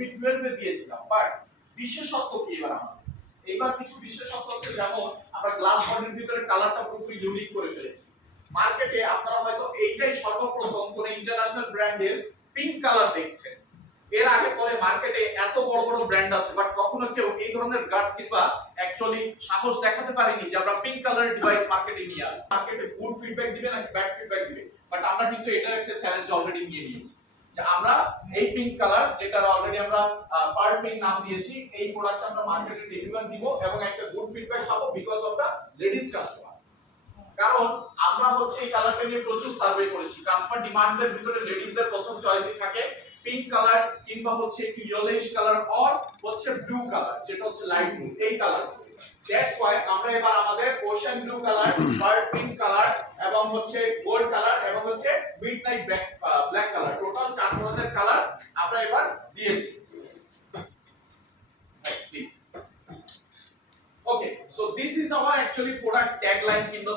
Redmi 12 এ দিয়েছিলাম, but বিশেষত্ব কি এবার আমাদের? এবার কিছু বিশেষত্ব হচ্ছে, যেমন আমরা গ্লাস বডির ভিতরে কালারটা পুরোপুরি ইউনিক করে ফেলেছি। মার্কেটে আপনারা হয়তো এইটাই সর্বপ্রথম কোন ইন্টারন্যাশনাল ব্র্যান্ডের পিঙ্ক কালার দেখছেন। এর আগে পরে মার্কেটে এত বড় বড় ব্র্যান্ড আছে, বাট কখনো কেউ এই ধরনের গার্ডস কিংবা অ্যাকচুয়ালি সাহস দেখাতে পারেনি যে আমরা পিঙ্ক কালারের ডিভাইস মার্কেটে নিয়ে আসবো। মার্কেটে গুড ফিডব্যাক দিবে নাকি ব্যাড ফিডব্যাক দিবে, বাট আমরা কিন্তু এটার একটা চ্যালেঞ্জ অলরেডি নিয়ে নিয়েছি যে আমরা এই পিঙ্ক কালার, যেটা অলরেডি আমরা পার্ল পিঙ্ক নাম দিয়েছি, এই প্রোডাক্ট আমরা মার্কেটে ডেলিভার দিব এবং একটা গুড ফিডব্যাক পাবো because of the ladies customer. কারণ আমরা হচ্ছে এই কালারটা নিয়ে প্রচুর সার্ভে করেছি, কাস্টমার ডিমান্ডের ভিতরে লেডিসদের প্রথম চয়েসই থাকে পিঙ্ক কালার কিংবা হচ্ছে একটু ইয়েলোইশ কালার অর হচ্ছে ব্লু কালার, যেটা হচ্ছে লাইট ব্লু, এই কালার। দ্যাটস হোয়াই আমরা এবার আমাদের ocean blue colour, bird pink colour এবং হচ্ছে গোল্ড কালার এবং হচ্ছে মিডনাইট ব্ল্যাক কালার, টোটাল 4 ধরনের কালার আমরা এবার দিয়েছি। Okay, so this is our actually product tagline in the